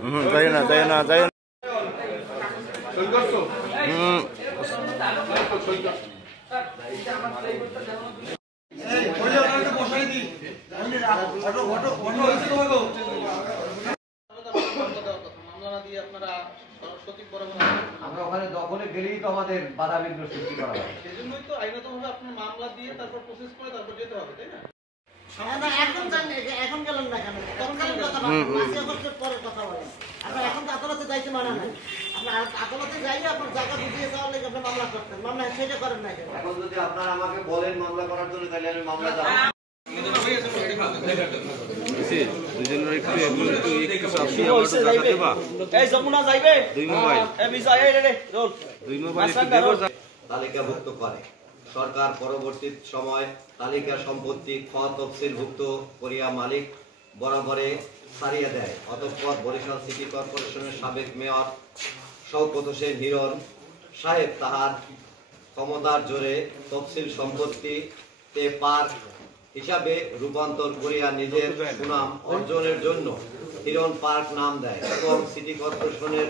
যাই না যাই না যাই না আমরা ওখানে দখলে গেলেই তো আমাদের বাধা বিঘ্ন সৃষ্টি করা হয়। সেজন্যই তো আইনগতভাবে আপনার মামলা দিয়ে তারপর প্রসেস করে তারপর যেতে হবে, তাই না? এখন গেলেন না কেন? তৎকালীন কথা পরের কথা বলেন। আপনার এখন তো আদালতে যাইতে মানা নাই। আপনার আদালতে যাইলে আপনার জায়গা বুঝিয়ে যাওয়ার লেগে আপনি মামলা করতেন, মামলা সেটা করেন না কেন? এখন যদি আপনারা আমাকে বলেন মামলা করার জন্য, তাহলে আমি মামলা যাব। তালিকাভুক্ত করে সরকার পরবর্তী সময় তালিকা সম্পত্তি খ তফসিলভুক্ত করিয়া মালিক বরাবরে ছাড়িয়ে দেয়। অতঃপর বরিশাল সিটি কর্পোরেশনের সাবেক মেয়র শওকত হোসেন হিরণ সাহেব তাহার ক্ষমতার জোরে তফসিল সম্পত্তিতে পার্ক হিসাবে রূপান্তর করিয়া নিজের সুনাম অর্জনের জন্য হিরণ পার্ক নাম দেয় এবং সিটি কর্পোরেশনের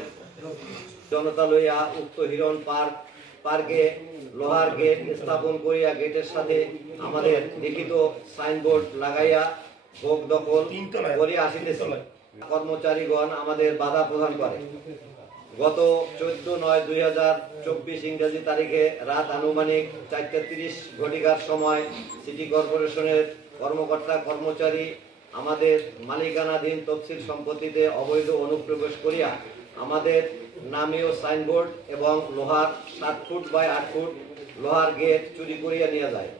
জনতা লইয়া উক্ত হিরণ পার্কে লোহার গেট স্থাপন করিয়া গেটের সাথে আমাদের লিখিত সাইনবোর্ড লাগাইয়া ভোগ দখল করিয়া আসিতেছি। কর্মচারীগণ আমাদের বাধা প্রদান করে। গত 14/9/2024 ইংরেজি তারিখে রাত আনুমানিক 4:30 ঘটিকার সময় সিটি কর্পোরেশনের কর্মকর্তা কর্মচারী আমাদের মালিকানাধীন তফসিল সম্পত্তিতে অবৈধ অনুপ্রবেশ করিয়া আমাদের নামীয় সাইনবোর্ড এবং লোহার 7 ফুট বাই 8 ফুট লোহার গেট চুরি করিয়া নিয়ে যায়।